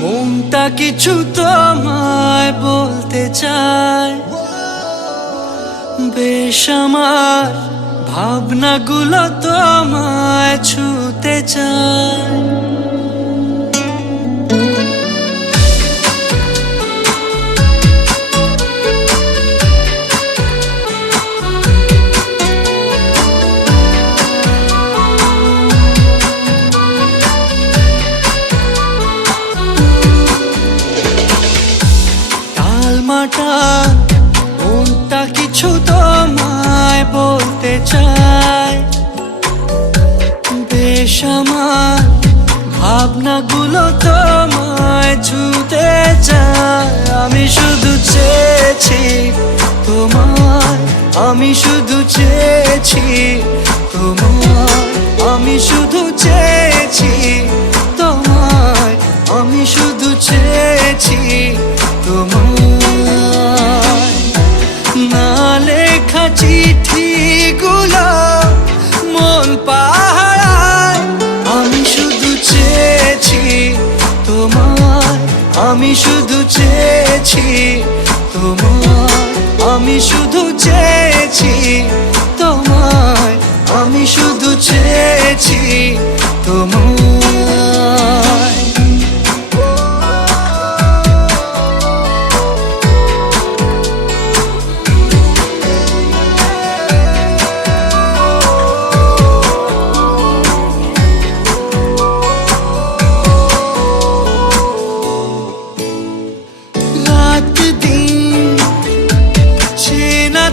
মনটা কিছু তোমায় বলতে চায়, বেশ আমার ভাবনাগুলো তোমায় ছুতে চায়। মনটা কিছু তোমায় বলতে চায়, বেশ আমার ভাবনাগুলো তোমায় ছুতে চায়। আমি শুধু চেয়েছি তোমায়, আমি শুধু চেয়েছি তোমায়, আমি শুধু চেয়েছি তোমায়, আমি শুধু চেয়েছি তোমায়। না লেখা চিঠিগুলো মন পাহারায়, আমি শুধু চেয়েছি তোমায়, আমি শুধু চেয়েছি তোমায়, আমি শুধু চেয়েছি তোমায়, আমি শুধু চেয়েছি তোমায়।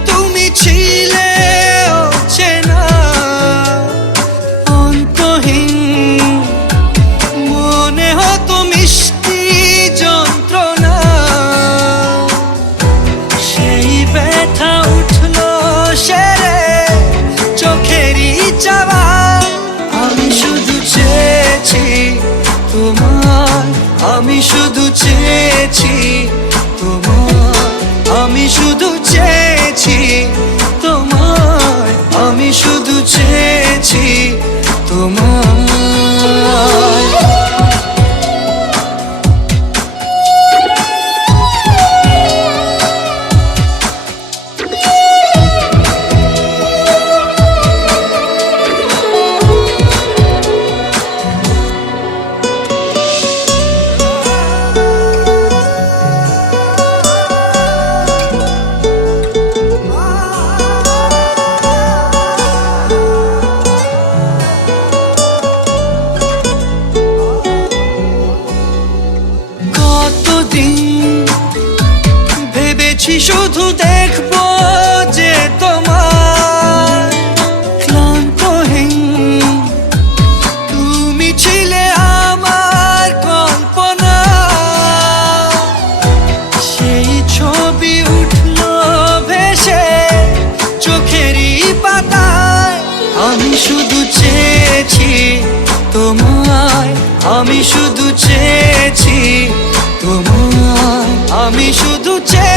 তুমি ছিলে অচেনা অন্তহীন, মনে হতো মিষ্টি যন্ত্রণা, সেই ব্যথা উঠলো সেরে চোখেরই চাওয়া। আমি শুধু চেয়েছি তোমায়, আমি শুধু চেয়েছি তোমায়, আমি শুধু চেয়েছি তোমায়, আমি শুধু চেয়েছি তোমায়। ভেবেছি শুধু দেখবো যে তোমার ক্লান্তহীন, তুমি ছিলে আমার কল্পনা, সেই ছবি উঠলো ভেসে চোখেরই পাতায়। আমি শুধু চেয়েছি তোমায়, আমি শুধু চেয়েছি তোমায়, আমি শুধু চেয়েছি